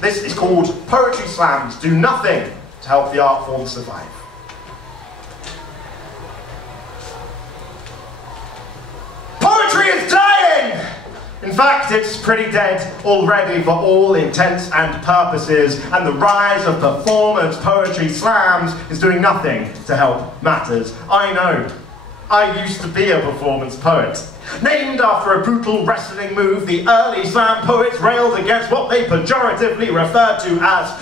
This is called Poetry Slams Do Nothing to Help the Art Form Survive. Poetry is dying! In fact, it's pretty dead already for all intents and purposes, and the rise of performance poetry slams is doing nothing to help matters. I know. I used to be a performance poet. Named after a brutal wrestling move, the early slam poets railed against what they pejoratively referred to as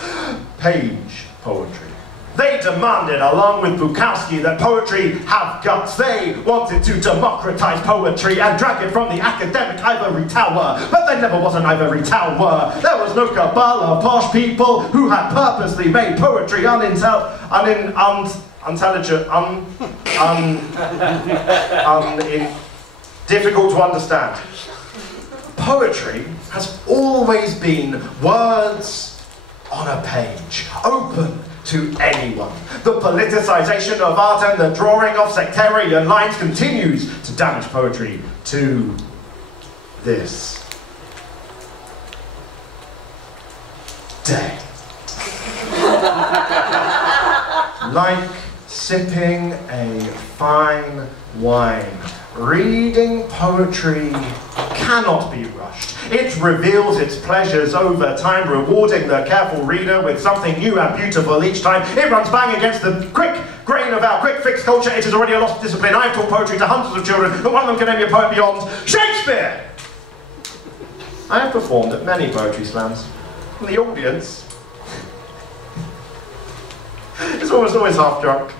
page poetry. They demanded, along with Bukowski, that poetry have guts. They wanted to democratize poetry and drag it from the academic ivory tower. But there never was an ivory tower. There was no cabal of posh people who had purposely made poetry difficult to understand. Poetry has always been words on a page, open to anyone. The politicization of art and the drawing of sectarian lines continues to damage poetry to this day. Like sipping a fine wine, reading poetry cannot be rushed. It reveals its pleasures over time, rewarding the careful reader with something new and beautiful each time. It runs bang against the quick grain of our quick fix culture. It is already a lost discipline. I have taught poetry to hundreds of children, but one of them can name me a poet beyond Shakespeare! I have performed at many poetry slams. The audience is almost always half drunk.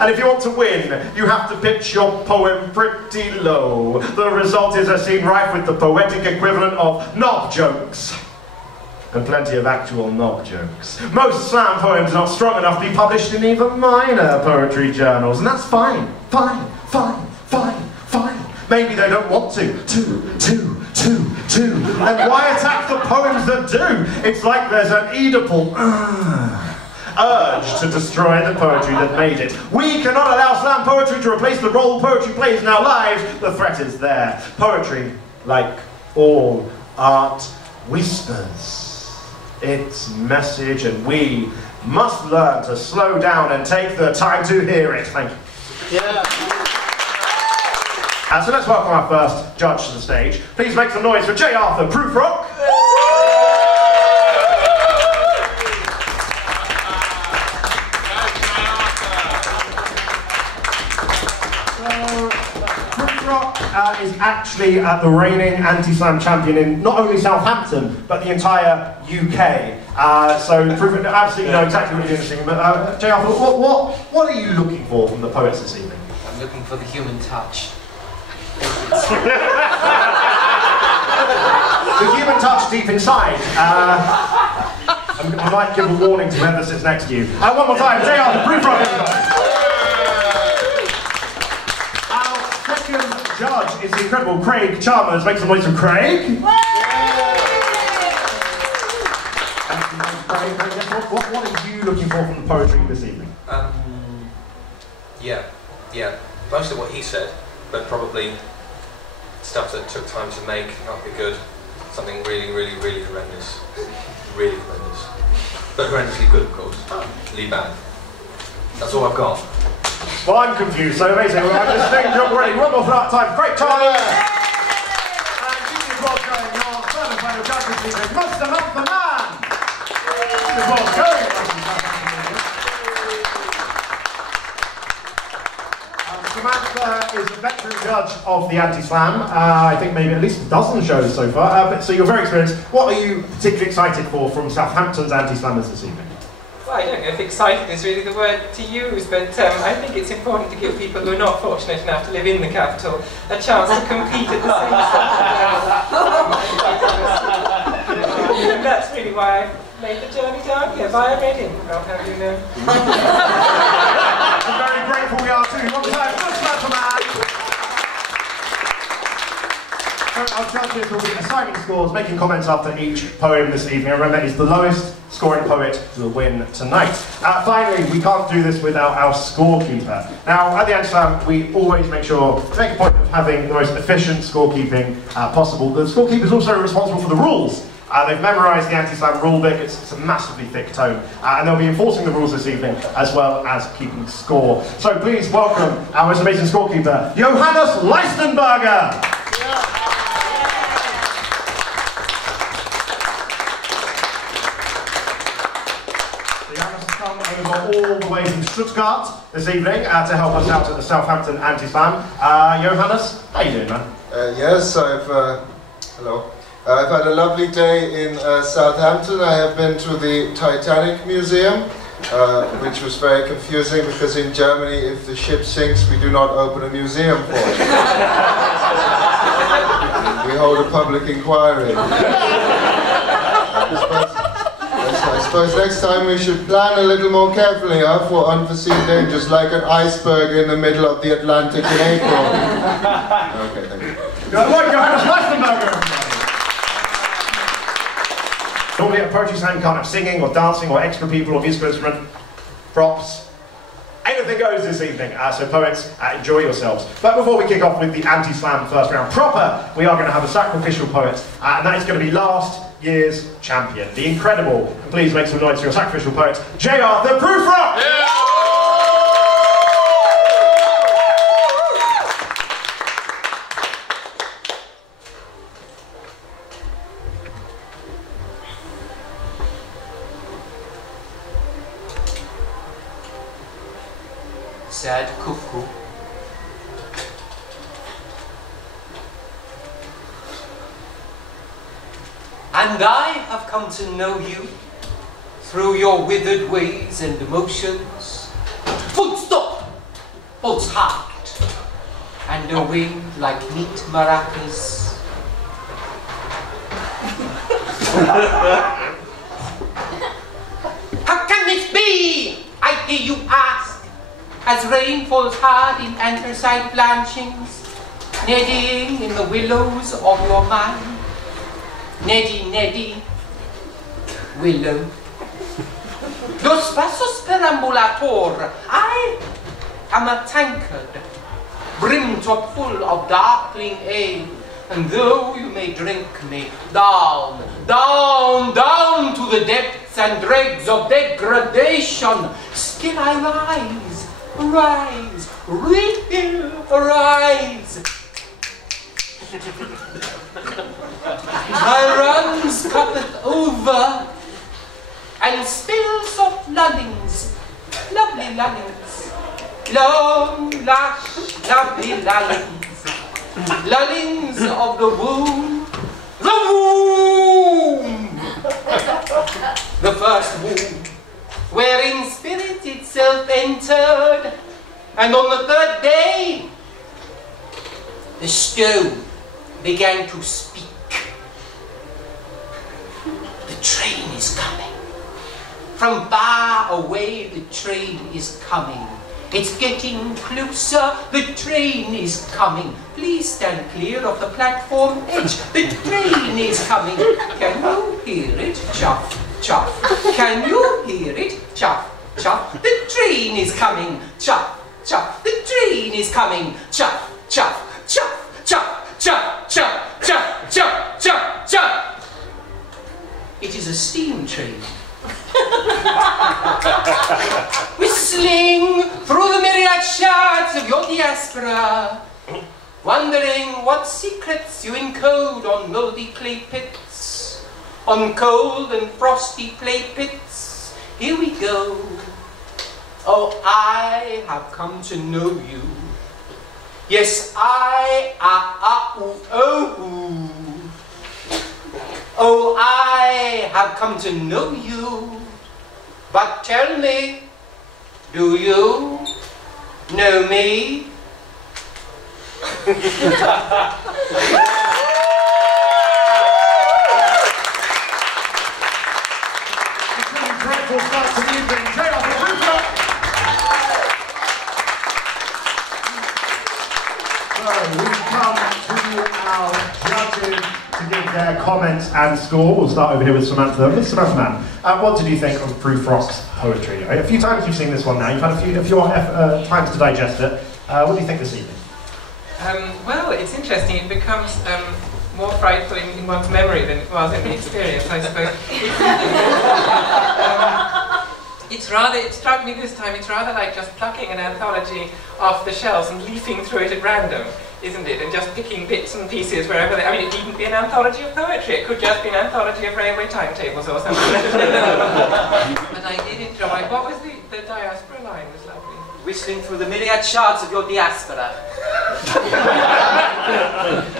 And if you want to win, you have to pitch your poem pretty low. The result is a scene rife with the poetic equivalent of knob jokes. And plenty of actual knob jokes. Most slam poems are not strong enough to be published in even minor poetry journals, and that's fine. Fine. Maybe they don't want to. And why attack the poems that do? It's like there's an Oedipal urge to destroy the poetry that made it. We cannot allow slam poetry to replace the role poetry plays in our lives. The threat is there. Poetry, like all art, whispers its message, and we must learn to slow down and take the time to hear it. Thank you. Yeah. So let's welcome our first judge to the stage. Please make some noise for J. Arthur Prufrock. Is actually the reigning anti-slam champion in not only Southampton, but the entire UK. So Prufrock absolutely know exactly what you're doing this evening. But J. Arthur, what are you looking for from the poets this evening? I'm looking for the human touch. The human touch deep inside. I might give a warning to whoever sits next to you. One more time, J. Arthur Prufrock. Judge is the incredible Craig Chalmers. Make some noise for Craig. What are you looking for from the poetry this evening? Yeah. Most of what he said, but probably stuff that took time to make. That'd be good. Something really horrendous. Really horrendous. But horrendously good, of course. Lee bad. That's all I've got. Well, I'm confused, so amazing. We're having this thing job already. One more for that time. Great Chalmers! And this is what's going on. Third and final judge this evening, Samantha Mann! This is what's going on. Samantha is a veteran judge of the anti-slam. I think maybe at least a dozen shows so far. So you're very experienced. What are you particularly excited for from Southampton's anti-slammers this evening? Well, I don't know if excited is really the word to use, but I think it's important to give people who are not fortunate enough to live in the capital a chance to compete at the same level. And that's really why I made the journey down here via Reading. I'll have you know. I'm very grateful we are too. One time, Samantha Mann. Our judges will be assigning scores, making comments after each poem this evening. Remember, it's the lowest scoring poet who will win tonight. Finally, we can't do this without our scorekeeper. Now, at the anti-slam, we always make sure to make a point of having the most efficient scorekeeping possible. The scorekeeper is also responsible for the rules They've memorised the anti-slam rulebook. It's a massively thick tome, and they'll be enforcing the rules this evening as well as keeping score. So please welcome our most amazing scorekeeper, Johannes Leistenberger. All the way from Stuttgart this evening to help us out at the Southampton anti-slam. Johannes, how you doing, man? Yes, hello. I've had a lovely day in Southampton. I have been to the Titanic Museum, which was very confusing because in Germany, if the ship sinks, we do not open a museum for it. We hold a public inquiry. I suppose next time we should plan a little more carefully for unforeseen dangers, like an iceberg in the middle of the Atlantic in April. Okay, thank you. Johannes Leistenberger. Normally at a poetry slam you can't have singing or dancing or extra people or musical instrument, props. Anything goes this evening, so poets, enjoy yourselves. But before we kick off with the anti-slam first round proper, we are going to have a sacrificial poet, and that is going to be last year's champion, the incredible, and please make some noise for your sacrificial poet, JR the Proofrock! Yeah! Sad cuckoo. And I have come to know you through your withered ways and emotions. Full stop, pulse heart, and a wing like neat maracas. How can this be? I hear you ask, as rain falls hard in anthracite blanchings, neddying in the willows of your mind. Neddy, Neddy, willow. Dos pasos perambulator. I am a tankard, brim-top full of darkling ale, and though you may drink me down, down, down to the depths and dregs of degradation, still I rise, rise, rise. My runs cuppeth over and spills of lullings, lovely lullings, long, lush, lovely lullings, lullings of the womb, the first womb, wherein spirit itself entered, and on the third day, the stone began to speak. The train is coming. From far away, the train is coming. It's getting closer. The train is coming. Please stand clear of the platform edge. The train is coming. Can you hear it? Chuff, chuff. Can you hear it? Chuff, chuff. The train is coming. Chuff, chuff. The train is coming. Chuff, chuff, chuff, chuff, chuff, chuff, chuff, chuff, chuff, chuff. It is a steam train. Whistling through the myriad shards of your diaspora, wondering what secrets you encode on moldy clay pits, on cold and frosty clay pits. Here we go. Oh, I have come to know you. Yes, Oh, I have come to know you. But tell me, do you know me? To give their comments and score. We'll start over here with Samantha. Miss Samantha Mann, what did you think of Proofrock's poetry? A few times you've seen this one now. You've had a few times to digest it. What do you think this evening? Well, it's interesting. It becomes more frightful in one's memory than it was in the experience, I suppose. It struck me this time, it's rather like just plucking an anthology off the shelves and leafing through it at random, isn't it? And just picking bits and pieces wherever they, I mean, it needn't be an anthology of poetry, it could just be an anthology of railway timetables or something. But I did enjoy, what was the diaspora line? Was lovely. Whistling through the myriad shards of your diaspora.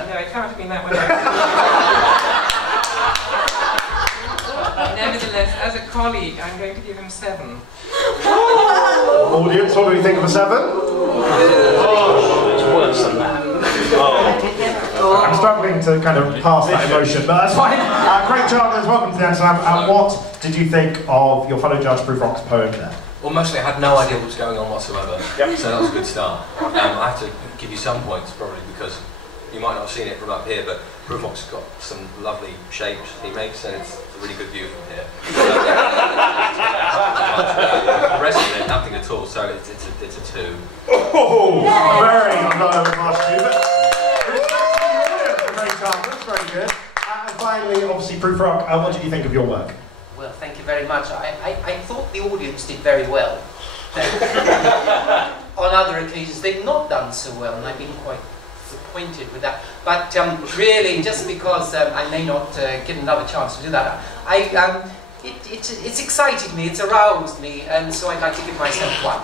No, it can't have been that one. Nevertheless, as a colleague, I'm going to give him 7. Audience, what do you think of a 7? It's worse than that. I'm struggling to kind of pass that emotion, but that's fine. Great Chalmers, welcome to the anit-slam. What did you think of your fellow judge Prufrock's poem there? Well, mostly I had no idea what was going on whatsoever, so that was a good start. I have to give you some points, probably, because you might not have seen it from up here, but Prufrock's got some lovely shapes he makes, and it's a really good view from here. The rest of it, nothing at all, so it's a 2. Oh, very low past you, but great Chalmers, very good. And finally, obviously, Prufrock, what did you think of your work? Well, thank you very much. I thought the audience did very well. On other occasions, they've not done so well, and I've been quite disappointed with that. But really, just because I may not get another chance to do that, it's excited me, it's aroused me, and so I'd like to give myself 1.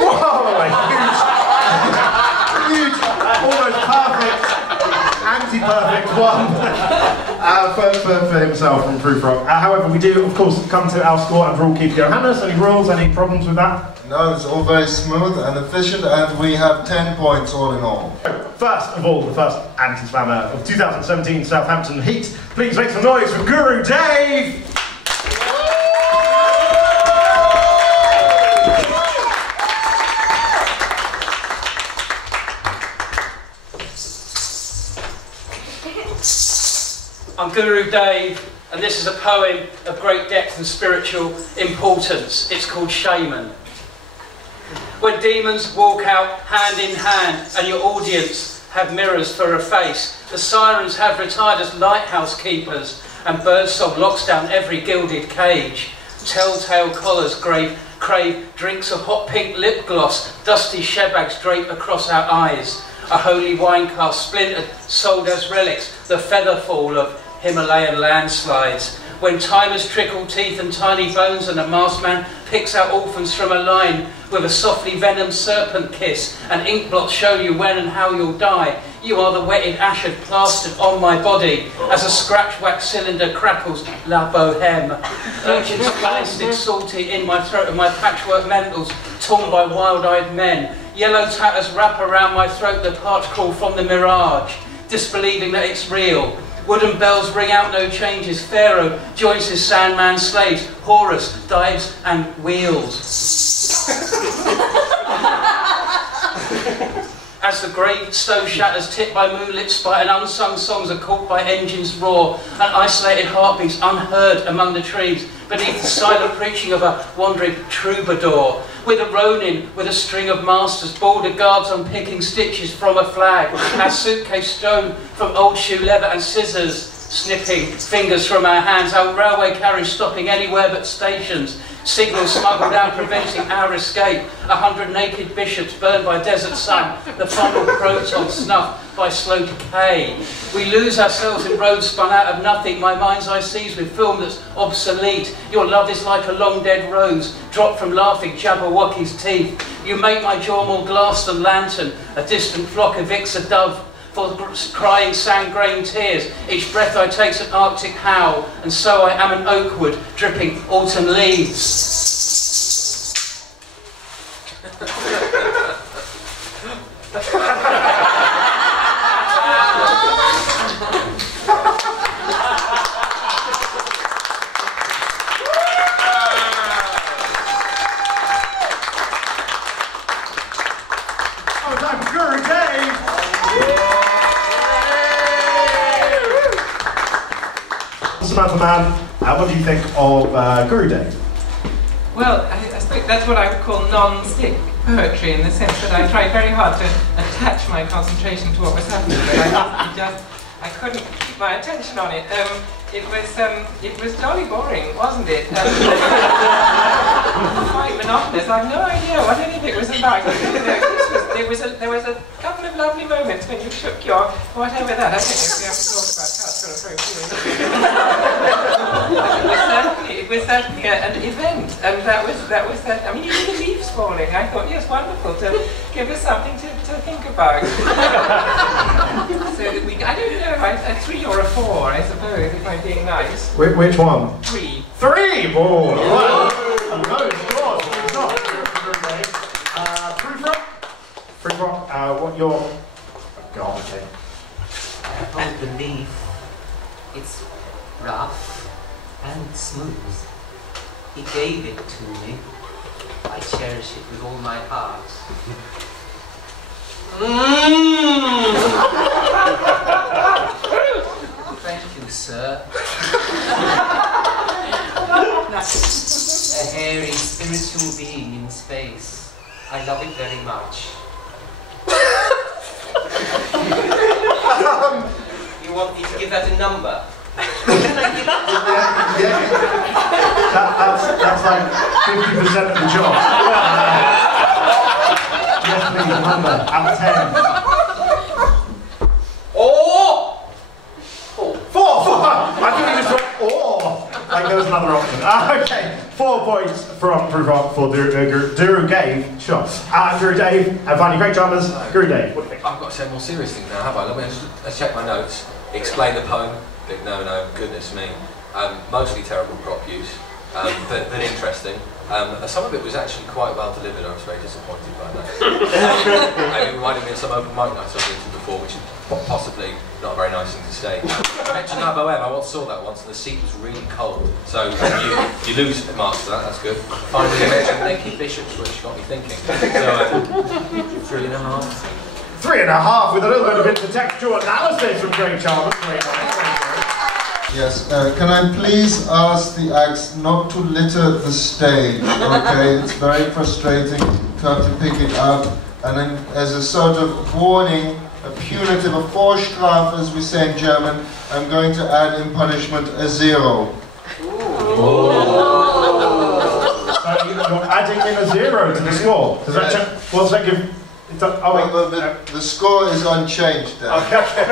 Whoa, huge, almost perfect, anti-perfect 1 for himself from Prufrock. However, we do, of course, come to our score and rule keeper Johannes. Any rules, any problems with that? No, it's all very smooth and efficient, and we have 10 points all in all. First of all, the first anti-slammer of 2017 Southampton Heat. Please make some noise for Guru Dave! I'm Guru Dave, and this is a poem of great depth and spiritual importance. It's called Shaman. When demons walk out hand in hand and your audience have mirrors for a face, the sirens have retired as lighthouse keepers, and birdsong locks down every gilded cage. Telltale collars crave drinks of hot pink lip gloss, dusty shebags drape across our eyes. A holy wine cask splintered, sold as relics, the feather fall of Himalayan landslides. When timers trickle teeth and tiny bones, and a masked man picks out orphans from a line with a softly venomed serpent kiss, and ink blots show you when and how you'll die. You are the wetted ashes plastered on my body as a scratch wax cylinder crackles La Boheme. Urchins plastic salty in my throat and my patchwork mantles torn by wild-eyed men. Yellow tatters wrap around my throat, the parch crawl from the mirage, disbelieving that it's real. Wooden bells ring out no changes. Pharaoh joins his Sandman slaves. Horus dives and wheels. As the grey stone shatters, tipped by moonlit spite, and unsung songs are caught by engines' roar, and isolated heartbeats unheard among the trees, beneath the silent preaching of a wandering troubadour, with a ronin, with a string of masters, border guards unpicking stitches from a flag, our suitcase stone from old shoe leather, and scissors snipping fingers from our hands, our railway carriage stopping anywhere but stations, signals smuggled out preventing our escape, 100 naked bishops burned by desert sun, the final proton snuffed by slow decay. We lose ourselves in roads spun out of nothing, my mind's eye sees with film that's obsolete. Your love is like a long dead rose, dropped from laughing Jabberwocky's teeth. You make my jaw more glass than lantern, a distant flock evicts a dove for crying sand-grain tears. Each breath I take's an arctic howl, and so I am an oak wood dripping autumn leaves. Samantha Mann, what do you think of Guru Day? Well, I suppose that's what I would call non-stick poetry, in the sense that I tried very hard to attach my concentration to what was happening, but I couldn't keep my attention on it. It was jolly boring, wasn't it? Quite monotonous. I've no idea what any of it was about. There was a couple of lovely moments when you shook your whatever that. I don't know if we have to talk about cuts or appropriate. It was certainly an event, and that was that. I mean, even the leaves falling. I thought, yes, wonderful to give us something to think about. So that we, I don't know, a 3 or a 4, I suppose, if I'm being nice. Which one? 3. 3! Oh, right. No, it's yours. It's not. Proof rock, what your... God, okay. I believe it's rough and smooth. He gave it to me. I cherish it with all my heart. Thank you, sir. A hairy, spiritual being in space. I love it very much. You want me to give that a number? Can I give that? That's like 50% of the job. Yes, please, a number. Out of 10. Oh! 4! I think you just went, oh! Like there was another option. Okay, 4 points from Proof Rock for Guru Dave. Sure. Guru Dave, and finally, great Chalmers. Guru Dave, what do you think? I've got to say more serious things now, have I? Let's check my notes. Explain the poem. No, goodness me. Mostly terrible prop use, but interesting. Some of it was actually quite well delivered. I was very disappointed by that. It reminded me of some open mic nights I've been to before, which is possibly not a very nice thing to say. I mentioned that, however, I once saw that once, and the seat was really cold. So you lose marks for that. That's good. Finally, you mentioned Naked Bishops, which got me thinking. So 3.5. 3.5 with a little bit of intertextual analysis from Great Chalmers. Yes, can I please ask the acts not to litter the stage, okay? It's very frustrating to have to pick it up. And then as a sort of warning, a punitive, a Vorstrafe, as we say in German, I'm going to add in punishment a 0. So you're adding in a 0 to the score. Does that check? What's that give? Well, the score is unchanged then. Okay. 10.5.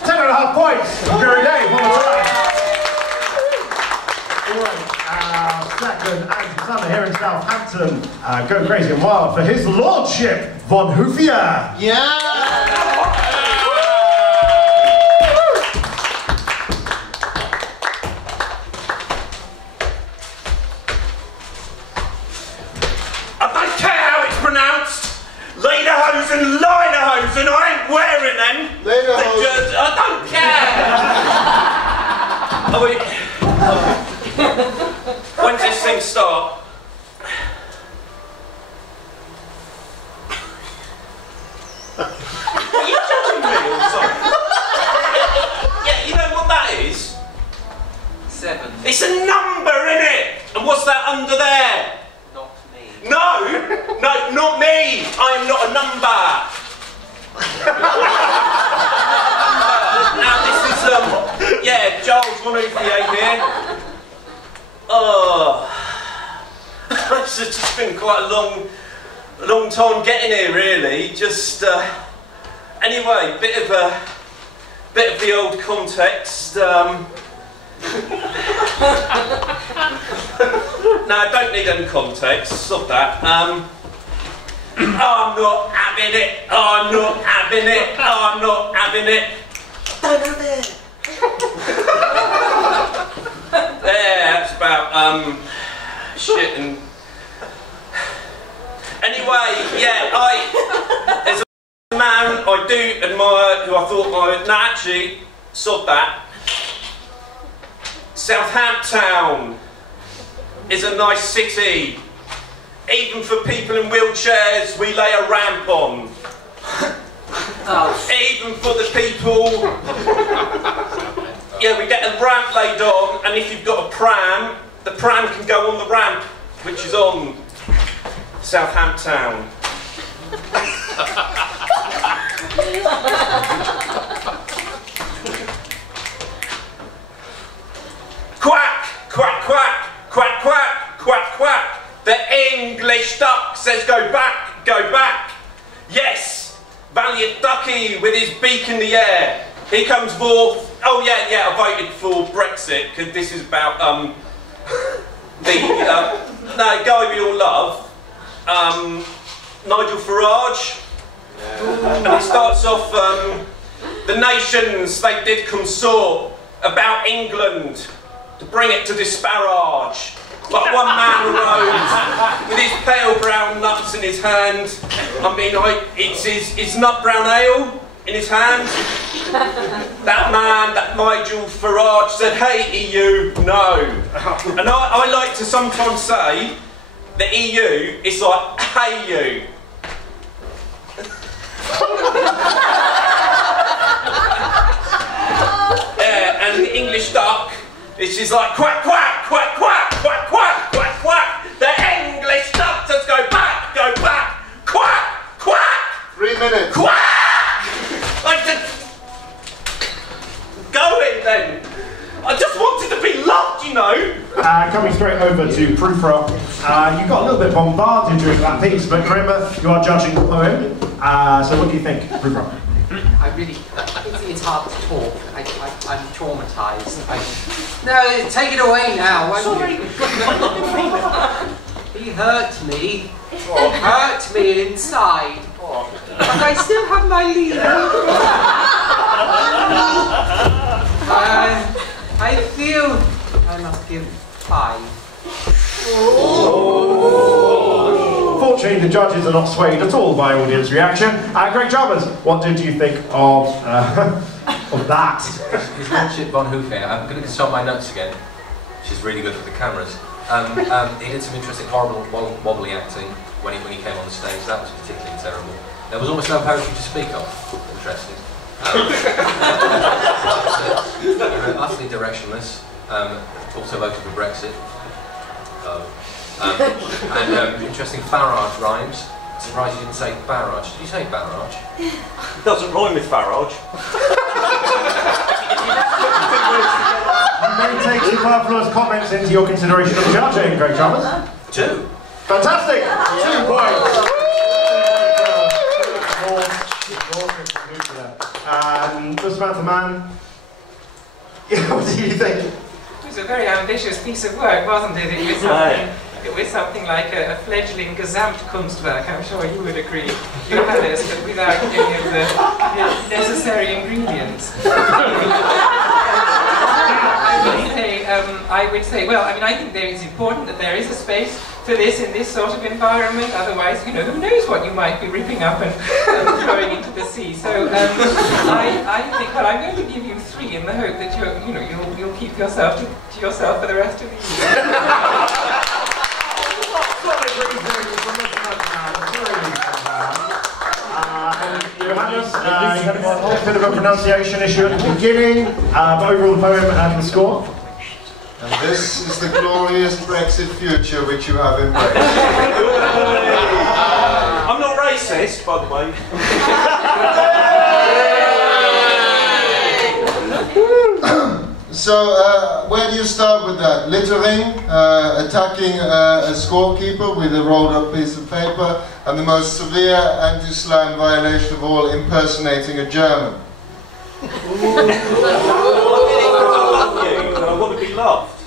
10.5 points! Guru Dave, one more time. Alright, Lagan and Susanna here in Southampton go crazy and wild for his lordship, Von Hoofia. Yeah! Lederhosen, Lederhosen, I ain't wearing them. Lederhosen. I don't care. When does this thing start? Are you judging me or something? Yeah, you know what that is? 7. It's a number, innit? And what's that under there? Not me. No, not me. I am not a number. Now this is yeah, Giles Von Hoofia here. Oh, it's just been quite a long time getting here, really. Just anyway, bit of the old context. No, I don't need any context, stop that. I'm not having it, I'm not having it, I'm not having it. Don't have it. There, that's about, shit and... Anyway, yeah, there's a man I do admire who I thought no, actually, sod that. Southampton is a nice city. Even for people in wheelchairs, we lay a ramp on. Oh. Even for the people, yeah, we get a ramp laid on, and if you've got a pram, the pram can go on the ramp, which is on Southampton. Quack, quack, quack, quack, quack, quack, quack. The English duck says go back, go back. Yes, valiant ducky with his beak in the air. He comes forth. Oh yeah, I voted for Brexit because this is about no guy we all love, Nigel Farage. Yeah. He starts off. The nations they did consort about England to bring it to disparage. But one man arose with his pale brown nuts in his hand. I mean, it's his nut brown ale in his hand. That man, that Nigel Farage, said, "Hey EU, no." And I like to sometimes say, the EU is like, "Hey you." Yeah, and the English duck, she's like, "Quack, quack, quack, quack, quack, quack, quack, quack." The English duck says, go back, quack, quack. 3 minutes. Quack! Like the... Go in then. I just wanted to be loved, you know. Coming straight over to Proofrock, you got a little bit bombarded during that piece, but remember, you are judging the poem. So what do you think, Proofrock? I really, it's hard to talk. I'm traumatised. No, take it away now, won't you? He hurt me. Hurt me inside. But I still have my leader. I feel I must give 5. Fortunately, the judges are not swayed at all by audience reaction. Great Chalmers, what did you think of that? His Lordship Von Hoofing, I'm going to consult my notes again. She's really good for the cameras. He did some interesting, horrible, wobbly acting when he came on the stage. That was particularly terrible. There was almost no poetry to speak of. Interesting. Utterly directionless. Also voted for Brexit. And interesting Farage rhymes. Surprised you didn't say barrage. Did you say barrage? It doesn't rhyme with Farage. You may take superfluous comments into your consideration of judging, Greg Chalmers. 2. Fantastic! 2 points! Samantha Mann, what do you think? It was a very ambitious piece of work, wasn't it? It was something like a fledgling Gesamtkunstwerk, I'm sure you would agree, Johannes, but without any of the necessary ingredients. I would say, well, I mean, I think it's important that there is a space for this in this sort of environment. Otherwise, you know, who knows what you might be ripping up and throwing into the sea. So I think, well, I'm going to give you 3 in the hope that you'll keep yourself to yourself for the rest of the year. Johannes, you had a bit of a pronunciation issue at the beginning, but overall the poem and the score. And this is the glorious Brexit future which you have embraced. I'm not racist, by the way. So, where do you start with that? Littering, attacking a scorekeeper with a rolled up piece of paper, and the most severe anti-slam violation of all, impersonating a German. I want to be loved.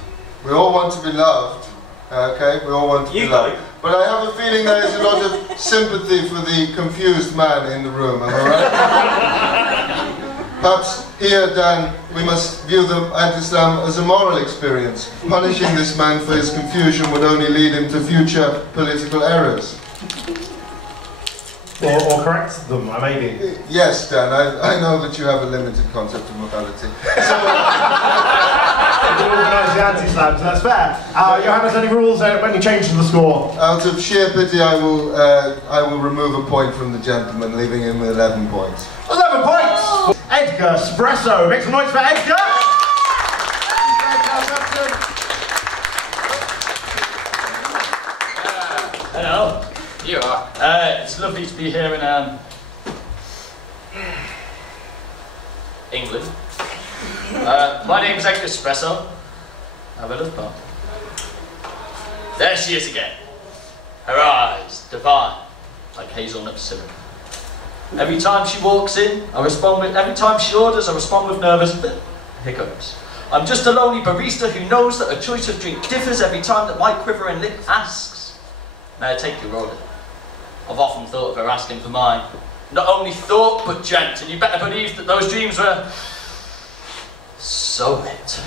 We all want to be loved, okay? We all want to be loved. But I have a feeling there is a lot of sympathy for the confused man in the room, am I right? Perhaps here, Dan, we must view the anti-slam as a moral experience. Punishing this man for his confusion would only lead him to future political errors. Or correct them, maybe. Yes, Dan, I know that you have a limited concept of morality. So, you organise the anti-slams, that's fair. Johannes, any rules when you change the score? Out of sheer pity, I will remove a point from the gentleman, leaving him with 11 points. 11 points! Edgar Espresso. Make some noise for Edgar! Hello. You are. It's lovely to be here in My name's Espresso. Have a look, Bob. There she is again. Her eyes, divine, like hazelnut syrup. Every time she walks in, every time she orders, I respond with nervous hiccups. I'm just a lonely barista who knows that her choice of drink differs every time that my quivering lip asks. May I take your order? I've often thought of her asking for mine. Not only thought, but dreamt, and you better believe that those dreams were so lit.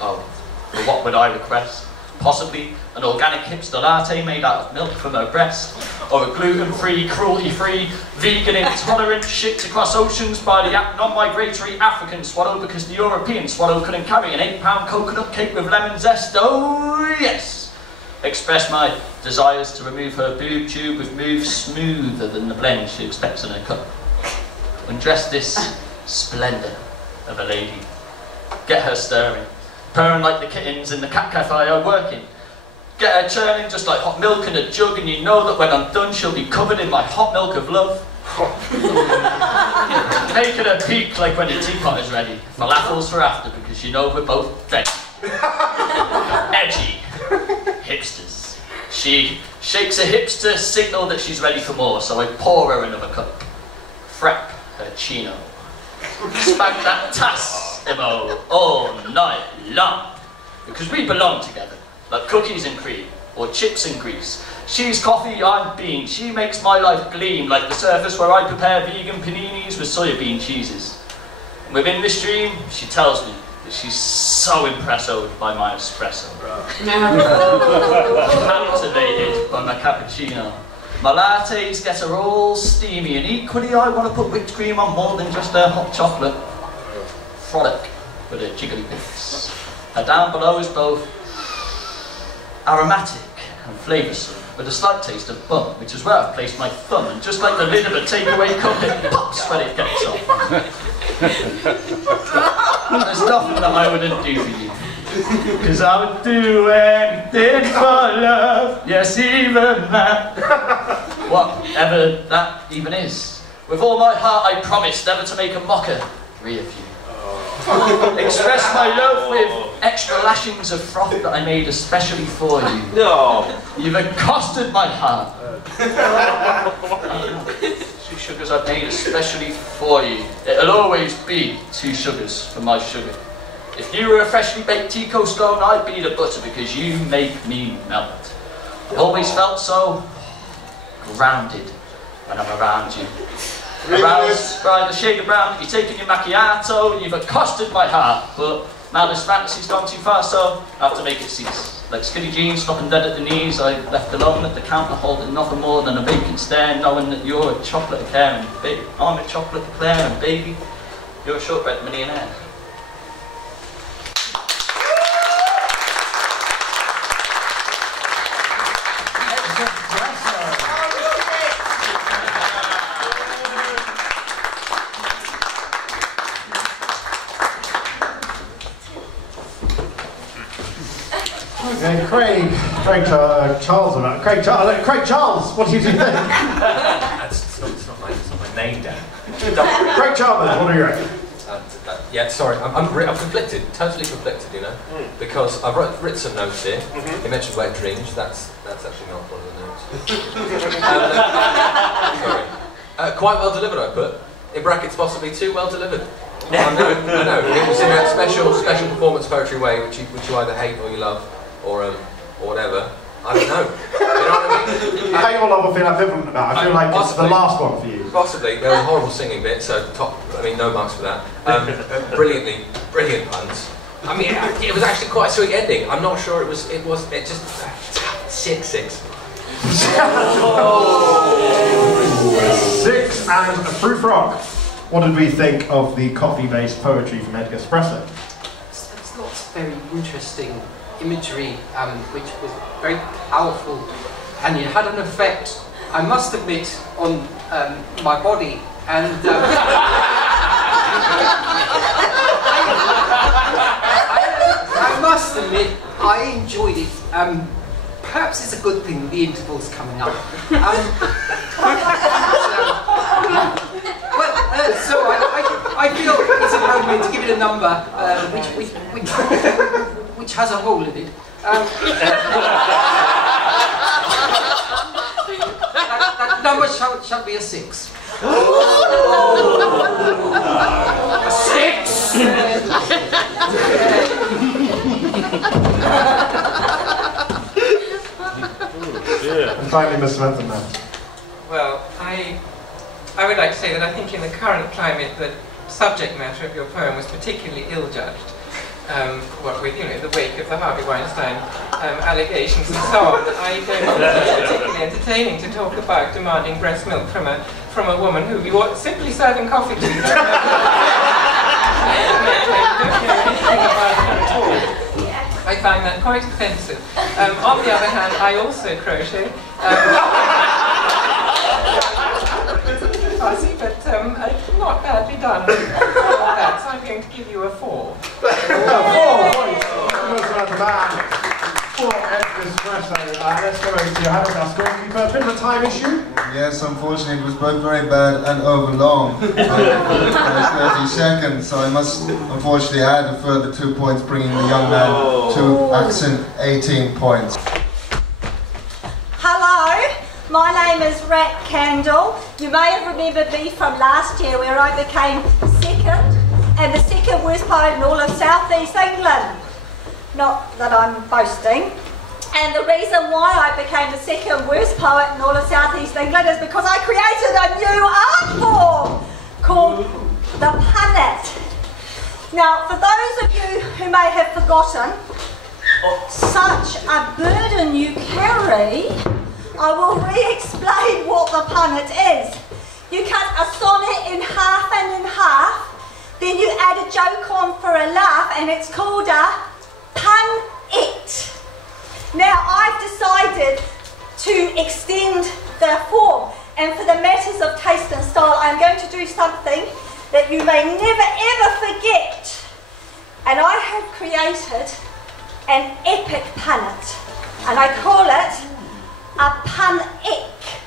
Oh, but what would I request? Possibly an organic hipster latte made out of milk from her breast, or a gluten-free, cruelty-free, vegan intolerant shipped across oceans by the non-migratory African swallow because the European swallow couldn't carry an 8-pound coconut cake with lemon zest. Oh yes! Express my desires to remove her boob tube with moves smoother than the blend she expects in her cup. Undress this splendour of a lady. Get her stirring, purring like the kittens in the cat cafe I work in. Get her churning just like hot milk in a jug, and you know that when I'm done she'll be covered in my hot milk of love. Making her peak like when your teapot is ready. Falafels for after because you know we're both dead. Edgy. Hipsters. She shakes her hips to signal that she's ready for more, so I pour her another cup. Frap her chino. Spank that tassimo all night long. Because we belong together, like cookies and cream, or chips and grease. She's coffee, I'm bean. She makes my life gleam like the surface where I prepare vegan paninis with soya bean cheeses. And within this dream, she tells me that she's so impressed by my espresso. Captivated by my cappuccino. My lattes get her all steamy, and equally I want to put whipped cream on more than just her hot chocolate. Frolic with her jiggly bits. And down below is both aromatic and flavoursome, with a slight taste of bun, which is where I've placed my thumb, and just like the lid of a takeaway cup, it pops when it gets off. There's nothing that I wouldn't do for you, because I would do anything for love, yes, even that. Whatever that even is. With all my heart I promise never to make a mockery of you. Express my love with extra lashings of froth that I made especially for you. No. You've accosted my heart. 2 sugars I made especially for you. It'll always be 2 sugars for my sugar. If you were a freshly baked Tico scone, I'd be the butter because you make me melt. I always felt so grounded when I'm around you. Aroused by the shade of brown that you take in your macchiato, you've accosted my heart, but now this fantasy's gone too far, so I have to make it cease. Like skinny jeans stopping dead at the knees, I left alone at the counter holding nothing more than a vacant stare, knowing that you're a chocolate eclair and baby, I'm a chocolate eclair and baby, you're a shortbread millionaire. Okay, Craig Charles, what do you think? It's not my name, Dan. Craig Chalmers, what do you reckon? Yeah, sorry, I'm conflicted, totally conflicted, you know, because I've written some notes here. You mentioned wet dreams. That's actually not one of the notes. Sorry. Quite well delivered, I put. In brackets, possibly too well delivered. I know. It was in that special performance poetry way, which you either hate or you love, or whatever. I don't know. You know what I mean? I hate or love, I feel ambivalent about. I feel like it's the last one for you. Possibly. There was a horrible singing bit, so no marks for that. Brilliant puns. I mean, it was actually quite a sweet ending. I'm not sure it just 6. 6 and a Fruit Rock. What did we think of the coffee-based poetry from Edgar Espresso? It's lots of very interesting imagery, which was very powerful, and it had an effect, I must admit, on my body, and I must admit, I enjoyed it. Perhaps it's a good thing the interval's coming up. So I feel it's appropriate to give it a number which has a hole in it. That number shall be a 6. A 6! And finally, Miss Samantha Mann. Well, I would like to say that I think in the current climate the subject matter of your poem was particularly ill-judged. What with, in the wake of the Harvey Weinstein allegations and so on, I don't think it's particularly entertaining to talk about demanding breast milk from a woman who you are simply serving coffee to. I don't know anything about her at all. I find that quite offensive. On the other hand, I also crochet. Fussy, but not badly done. So I'm going to give you a 4. 4 points. Samantha Mann. 4 espresso. Let's go over to your house scorekeeper. A bit of a time issue? Yes, unfortunately it was both very bad and over long. 30 seconds, so I must unfortunately add a further 2 points, bringing the young man to accent 18 points. Hello, my name is Rat Candle. You may have remembered me from last year where I became second, and the second worst poet in all of South East England. Not that I'm boasting. And the reason why I became the second worst poet in all of South East England is because I created a new art form called the punnet. Now, for those of you who may have forgotten, such a burden you carry, I will re-explain what the punnet is. You cut a sonnet in half and in half, then you add a joke on for a laugh, and it's called a pun-it. Now, I've decided to extend the form, and for the matters of taste and style, I'm going to do something that you may never ever forget. And I have created an epic punnet, and I call it a pun-ick.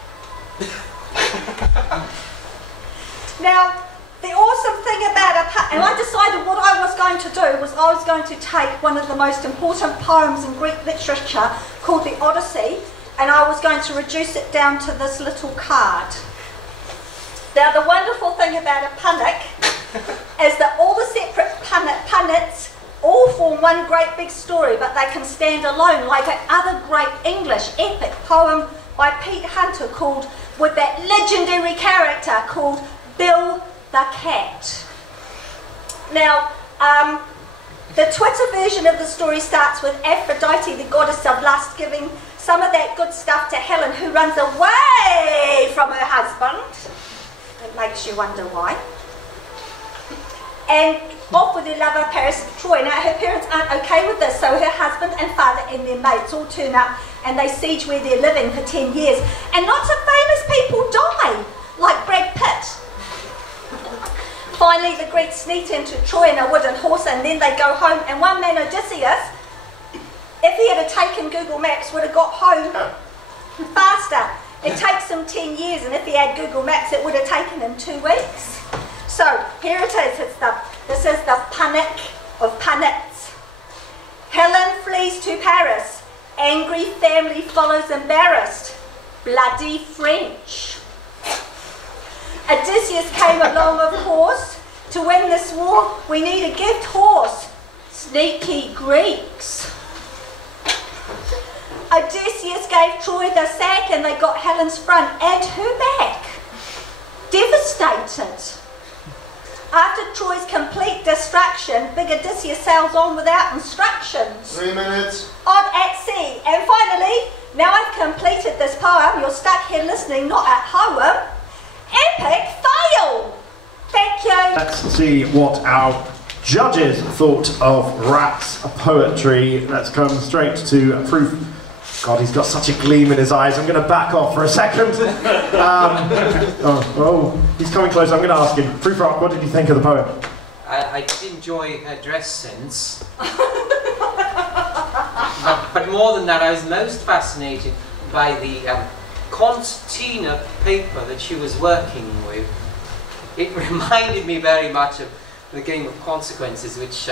Now, the awesome thing about and I decided what I was going to do was I was going to take one of the most important poems in Greek literature called the Odyssey, and I was going to reduce it down to this little card. Now, the wonderful thing about a punnick is that all the separate punnets all form one great big story, but they can stand alone, like that other great English epic poem by Pete Hunter called, with that legendary character called Bill the Cat. Now, the Twitter version of the story starts with Aphrodite, the goddess of lust, giving some of that good stuff to Helen, who runs away from her husband. It makes you wonder why. And off with her lover Paris of Troy. Now, her parents aren't okay with this, so her husband and father and their mates all turn up and they siege where they're living for 10 years. And lots of famous people die, like Brad Pitt. Finally, the Greeks sneak into Troy in a wooden horse, and then they go home, and one man, Odysseus, if he had taken Google Maps, would have got home faster. It takes him 10 years, and if he had Google Maps, it would have taken him 2 weeks. So, here it is. This is the punnet of punnets. Helen flees to Paris. Angry family follows embarrassed. Bloody French. Odysseus came along, of course. To win this war, we need a gift horse. Sneaky Greeks. Odysseus gave Troy the sack, and they got Helen's front and her back. Devastated. After Troy's complete destruction, big Odysseus sails on without instructions. 3 minutes. On at sea. And finally, now I've completed this poem, you're stuck here listening, not at home. Epic fail! Thank you. Let's see what our judges thought of Rat's poetry. Let's come straight to proof. God, he's got such a gleam in his eyes. I'm going to back off for a second. He's coming close. I'm going to ask him. Proof Rock, what did you think of the poem? I did enjoy her dress sense. but more than that, I was most fascinated by the concertina paper that she was working with. it reminded me very much of the game of Consequences, which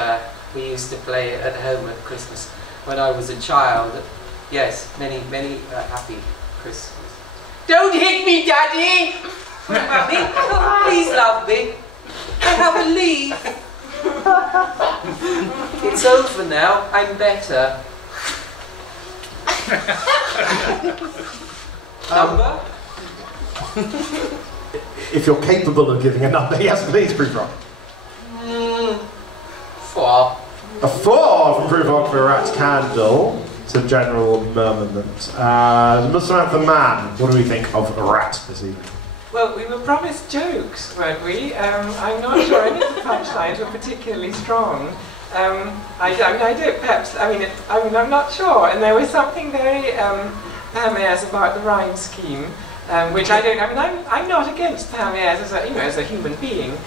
we used to play at home at Christmas when I was a child. Yes, many happy Christmas. Don't hit me, Daddy! Mummy, please love me. I have a leave. It's over now. I'm better. Number? If you're capable of giving a number, yes, please, Prufrock. 4. A 4 from Prufrock for Rat's Candle. It's a general murmurment. Samantha Mann, what do we think of Rat this evening? Well, we were promised jokes, weren't we? I'm not sure any of the punchlines were particularly strong. I'm not sure. And there was something very Pam-Ayres about the rhyme scheme, which I don't. I'm not against Pam-Ayres as a human being.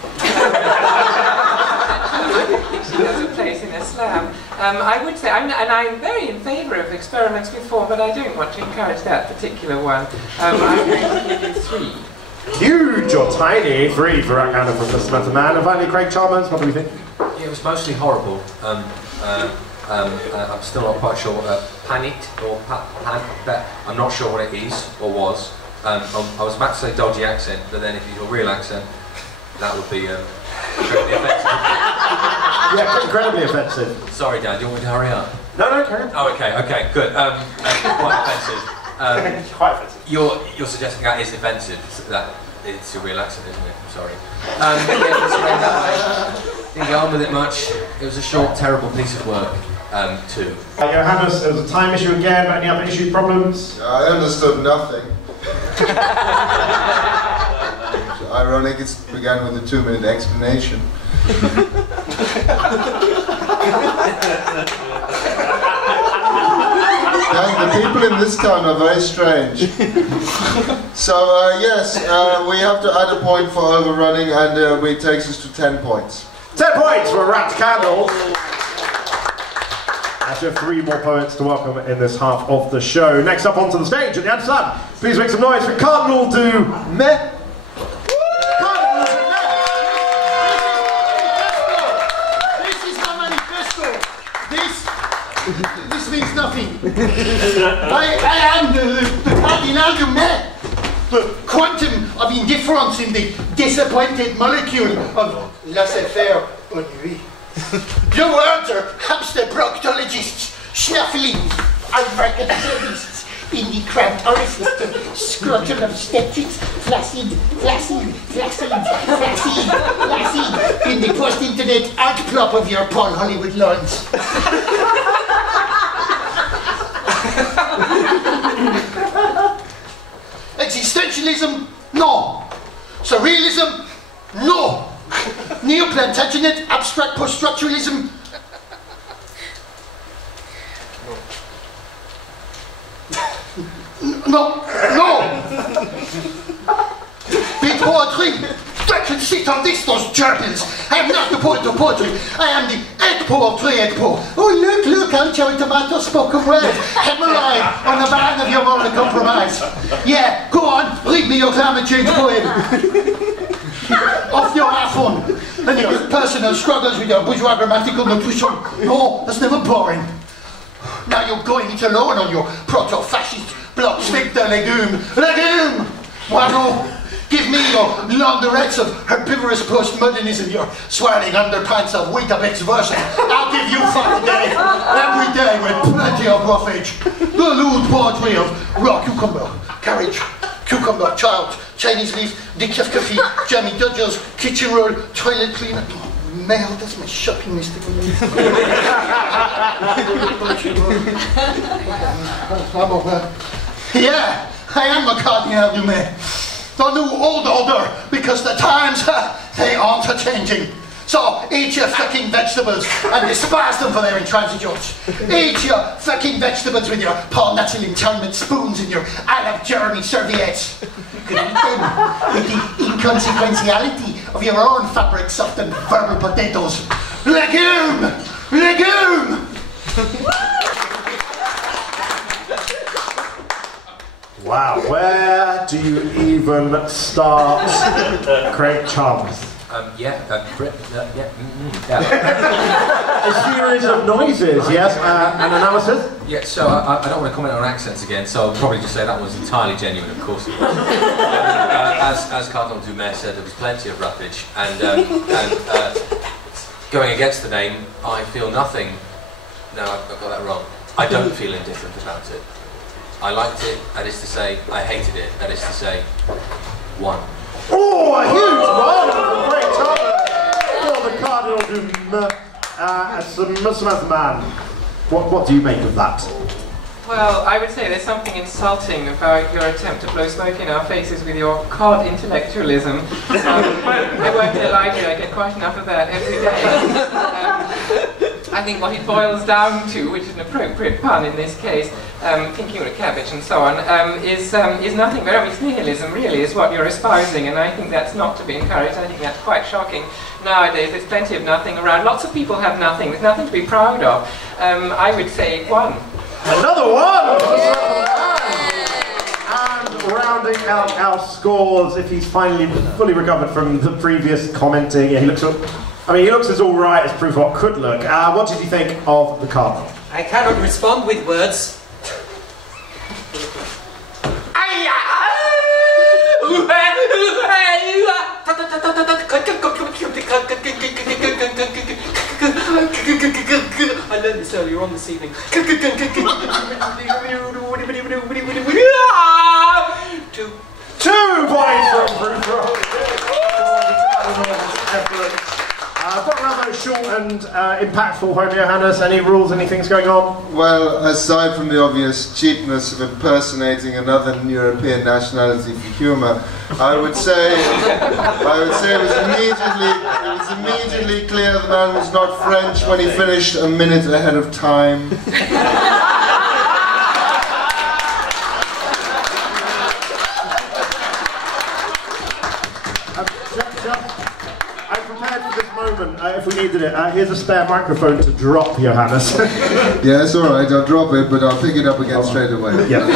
I don't think she has a place in a slam. I would say, I'm very in favour of experiments with form, but I don't want to encourage that particular one. I'm going to give you 3. Huge or tiny? 3 for Rat Candle from Samantha Mann. And finally, Craig Chalmers, what do we think? Yeah, it was mostly horrible. I'm still not quite sure. Panicked or I'm not sure what it is or was. I was about to say dodgy accent, but then if it's your real accent, that would be incredibly offensive. Yeah, incredibly offensive. Sorry, Dad, do you want me to hurry up? No, carry on. Oh, okay, good. Quite offensive. Quite offensive. You're suggesting that is offensive. That it's your real accent, isn't it? I'm sorry. Yeah, let's go that way. Didn't get on with it much. It was a short, terrible piece of work, too. Johannes, there was a time issue again, but any other issue problems? I understood nothing. Ironic, it began with a 2-minute explanation. The people in this town are very strange. So, yes, we have to add a point for overrunning, and it takes us to 10 points. 10 points for Rat's Candle. I have 3 more poets to welcome in this half of the show. Next up onto the stage at the anit-slam, please make some noise for Cardinal du Mai. Cardinal du Mai. This is my manifesto. This means nothing. I am the Cardinal du Mai, the quantum of indifference in the disappointed molecule of laissez-faire ennui. Your words are hamster proctologists, snuffling alvaricatologists in the cramped orifice, scrotum of obstetrics, flaccid, in the post-internet outcrop of your Paul Hollywood lawns. Existentialism? No. Surrealism? No. Neo-Plantagenet, abstract post-structuralism? No. Big poetry? I can sit on those gerbils. I am not the poet of poetry. I am the Edpo of Edpo. Oh, look, I'm cherry tomato spoken word. Hemorrhoid on the van of your moral compromise. Yeah, go on, read me your climate change poem. Off your iPhone. And your personal struggles with your bourgeois grammatical nutrition. No, that's never boring. Now you're going it alone on your proto-fascist bloc sphincter legume. Wano, give me your launderettes of herbivorous postmodernism, your swirling underpants of Weetabix version. I'll give you 5 a day, every day with plenty of roughage. The lewd poetry of raw cucumber, carriage, cucumber, child, Chinese leaf, decaf coffee, jammy dodgers, kitchen roll, toilet cleaner. Mail, that's my shopping list. Yeah, I am the Cardinal du Mai. The new old order, because the times, they aren't a-changing. So, eat your fucking vegetables and despise them for their intransigence. Eat your fucking vegetables with your Paul Natal interment spoons and your Arab Jeremy serviettes. You can eat them with the inconsequentiality of your own fabric-soft and verbal potatoes. Legume! Wow, where do you even start, Craig Chalmers? Yeah. A series of noises, yes, and analysis? Yeah, so I don't want to comment on accents again, so I'll probably just say that was entirely genuine, of course it was. As Cardinal Dumas said, there was plenty of roughage, and going against the name, I feel nothing. No, I've got that wrong. I don't feel indifferent about it. I liked it, that is to say, I hated it, that is to say, 1. Oh, a huge one! Great time for the Cardinal Dumas. Samantha Mann, what do you make of that? Well, I would say there's something insulting about your attempt to blow smoke in our faces with your cod intellectualism. I work in a library, I get quite enough of that every day. I think what it boils down to, which is an appropriate pun in this case, thinking of a cabbage and so on, is nothing but it's nihilism really is what you're espousing, and I think that's not to be encouraged. I think that's quite shocking. Nowadays there's plenty of nothing around. Lots of people have nothing. There's nothing to be proud of. I would say 1. Another 1! And rounding out our scores, if he's finally fully recovered from the previous commenting, he looks as alright as proof what could look. What did you think of the Cardinal? I cannot respond with words. I learned this earlier on this evening. 2 points from Proof Rock. I've got around those short and impactful, Home Johannes. Any rules, anything's going on? Well, aside from the obvious cheapness of impersonating another European nationality for humour, I would say it was immediately clear the man was not French when he finished a minute ahead of time. If we needed it, here's a spare microphone to drop, Johannes. Yeah, it's alright, I'll drop it, but I'll pick it up again straight away. Yeah.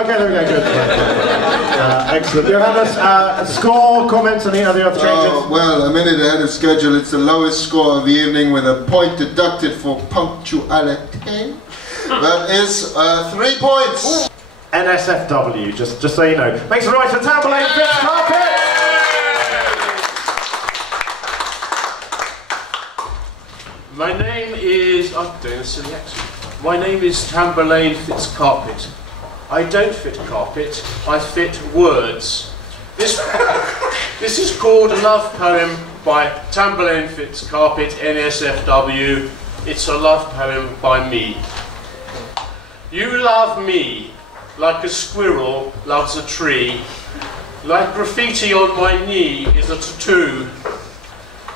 Okay, there we go, good. Excellent. Johannes, score, comments, any other changes? Well, a minute ahead of schedule, it's the lowest score of the evening with a point deducted for punctuality. That is 3 points. NSFW, just so you know. Make some noise for Tamburlaine Fitz Carpet! My name is... I'm doing a silly accent. My name is Tamburlaine Fitz Carpet. I don't fit carpet, I fit words. This is called a love poem by Tamburlaine Fitz Carpet, NSFW. It's a love poem by me. You love me like a squirrel loves a tree, like graffiti on my knee is a tattoo.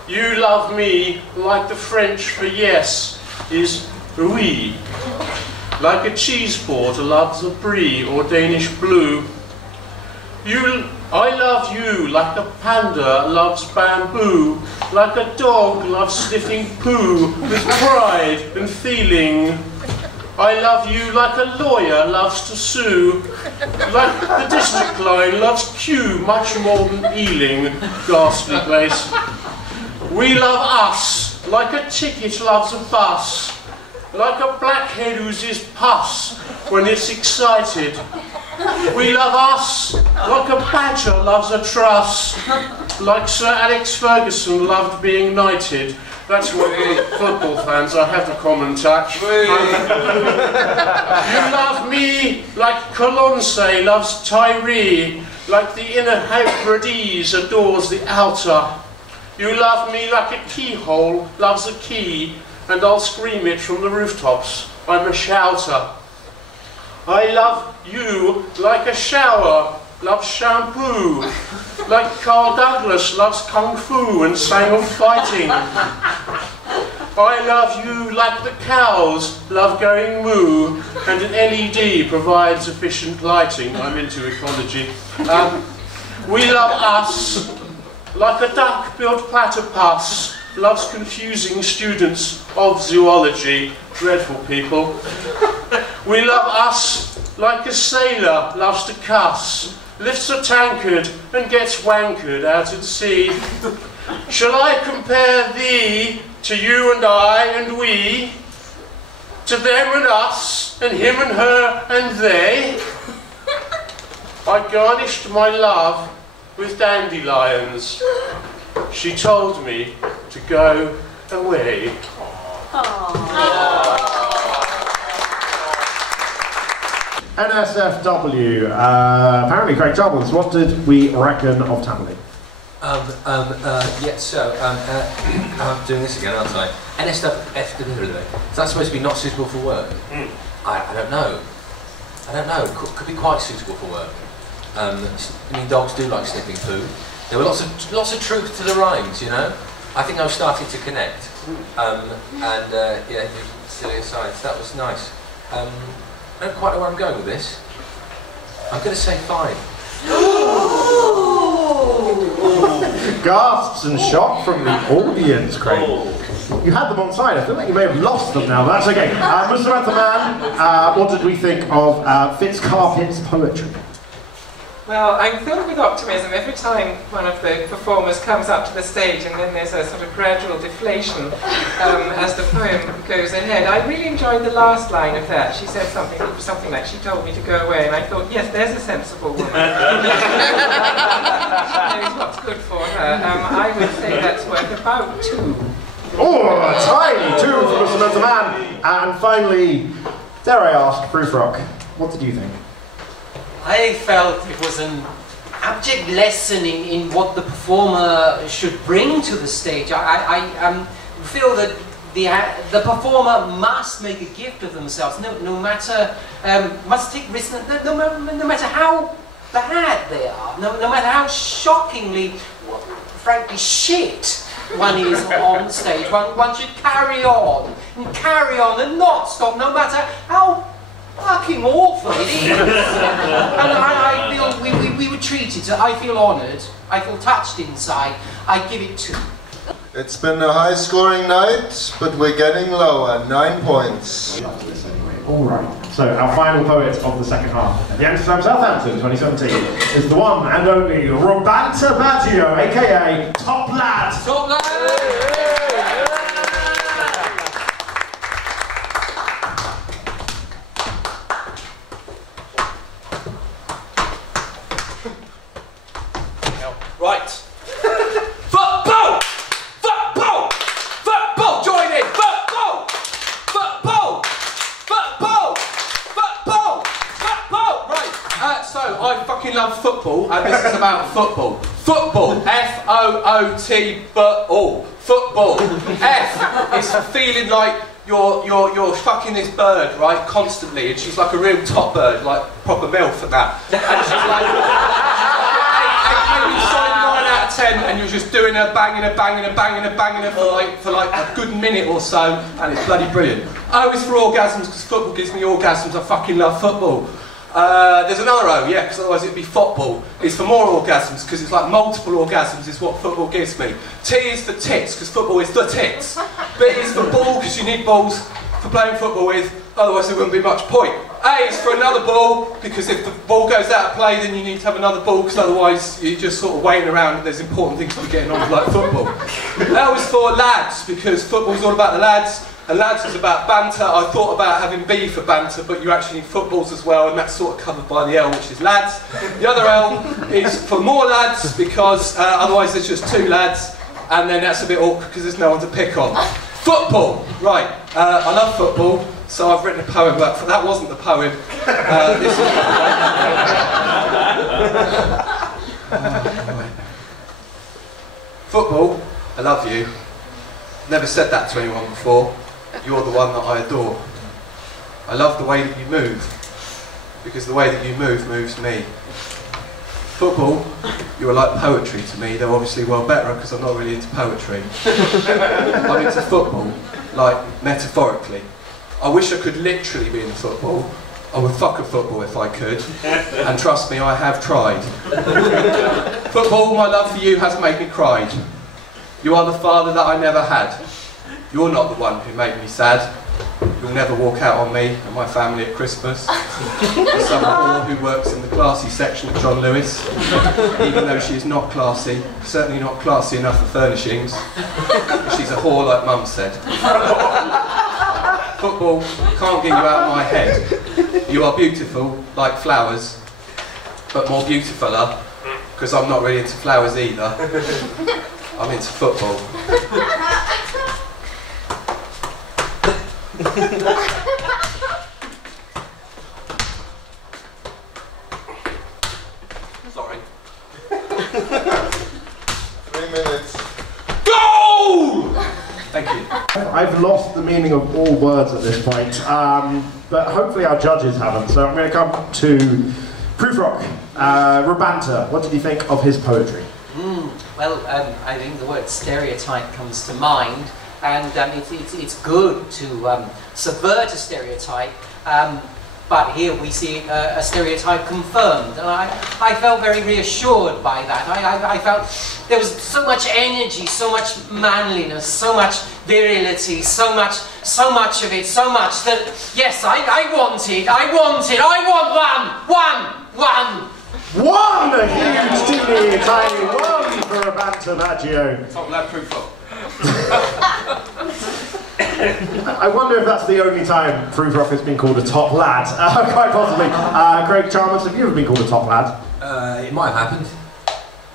You love me like the French for yes is oui, like a cheese porter loves a brie or Danish blue. I love you like a panda loves bamboo, like a dog loves sniffing poo with pride and feeling. I love you like a lawyer loves to sue, like the district line loves Kew much more than Ealing, ghastly place. We love us, like a ticket loves a bus, like a blackhead oozes pus when it's excited. We love us, like a badger loves a truss, like Sir Alex Ferguson loved being knighted. That's what football fans, I have a common touch. You love me like Colonsay loves Tyree, like the inner Hebrides adores the outer. You love me like a keyhole loves a key, and I'll scream it from the rooftops. I'm a shouter. I love you like a shower loves shampoo, like Carl Douglas loves kung fu and sang of fighting. I love you like the cows love going moo, and an LED provides efficient lighting. I'm into ecology. We love us like a duck-billed platypus loves confusing students of zoology. Dreadful people. We love us like a sailor loves to cuss, lifts a tankard and gets wankered out at sea. Shall I compare thee to you and I and we, to them and us, and him and her and they? I garnished my love with dandelions. She told me to go away. NSFW, apparently great troubles. What did we reckon of Tamlin? Yeah, so, I'm doing this again, aren't I? NSFW, is that supposed to be not suitable for work? I don't know. I don't know, could be quite suitable for work. I mean, dogs do like sniffing poo. There were lots of truth to the rhymes, you know? I think I was starting to connect. Yeah, silly asides, that was nice. I don't quite know where I'm going with this. I'm going to say 5. Gasps and shock from the audience, Craig. You had them on side. I feel like you may have lost them now, but that's okay. Samantha Mann, what did we think of Fitzcarpet's poetry? Well, I'm filled with optimism every time one of the performers comes up to the stage, and then there's a sort of gradual deflation as the poem goes ahead. I really enjoyed the last line of that. She said something like, she told me to go away, and I thought, yes, there's a sensible woman. That is what's good for her. I would say that's worth about 2. Oh, a tiny 2 from Samantha Mann. And finally, dare I ask, Proofrock, what did you think? I felt it was an abject lesson in what the performer should bring to the stage. I feel that the performer must make a gift of themselves, no matter, must take risks, no matter how bad they are, no matter how shockingly, frankly, shit one is on stage. One should carry on and not stop, no matter how fucking awful it is. And I feel we were treated, so I feel honoured, I feel touched inside, I give it 2. It's been a high-scoring night, but we're getting lower, 9 points. Alright, so our final poet of the second half at the anit-slam Southampton 2017 is the one and only Roberta Baggio, aka Top Lad. Top Lad! Right. Football! Football! Football! Join in! Football! Football! Football! Football! Football! Right. So I fucking love football, and this is about football. Football. F-O-O-T, but all. Football. F is for feeling like you're fucking this bird, right, constantly, and she's like a real top bird, like proper MILF and that. And she's like, maybe sign 9 out of 10, and you're just doing her banging her for like a good minute or so, and it's bloody brilliant. O is for orgasms, because football gives me orgasms. I fucking love football. There's another O, yeah, because otherwise it'd be football. It's for more orgasms, because it's like multiple orgasms is what football gives me. T is for tits, because football is the tits. B is for ball, because you need balls for playing football with, otherwise there wouldn't be much point. A is for another ball, because if the ball goes out of play, then you need to have another ball, because otherwise you're just sort of waiting around and there's important things to be getting on with, like football. L is for lads, because football's all about the lads, and lads is about banter. I thought about having B for banter, but you actually need footballs as well, and that's sort of covered by the L, which is lads. The other L is for more lads, because otherwise there's just 2 lads, and then that's a bit awkward because there's no one to pick on. Football! Right, I love football, so I've written a poem, but that wasn't the poem. This is Football, I love you. Never said that to anyone before. You're the one that I adore. I love the way that you move, because the way that you move moves me. Football, you are like poetry to me, though obviously well better because I'm not really into poetry. I'm into football, like metaphorically. I wish I could literally be into football. I would fuck a football if I could, and trust me, I have tried. Football, my love for you has made me cry. You are the father that I never had. You're not the one who made me sad. You'll never walk out on me and my family at Christmas. There's some whore who works in the classy section at John Lewis, even though she is not classy, certainly not classy enough for furnishings. She's a whore like Mum said. Football can't get you out of my head. You are beautiful like flowers, but more beautifuler, because I'm not really into flowers either. I'm into football. Sorry. 3 minutes. Goal! Thank you. I've lost the meaning of all words at this point, but hopefully our judges haven't. So I'm going to come to Proofrock. Rabanta, what did you think of his poetry? Well, I think the word stereotype comes to mind, and it's good to subvert a stereotype, but here we see a stereotype confirmed, and I felt very reassured by that. I felt there was so much energy, so much manliness, so much virility, so much of it, so much that, yes, I want one! One! A huge, teeny, tiny one for Rabanta Maggio. Top lad Proofrock. I wonder if that's the only time Proofrock has been called a top lad. Quite possibly. Craig Chalmers, have you ever been called a top lad? It might have happened.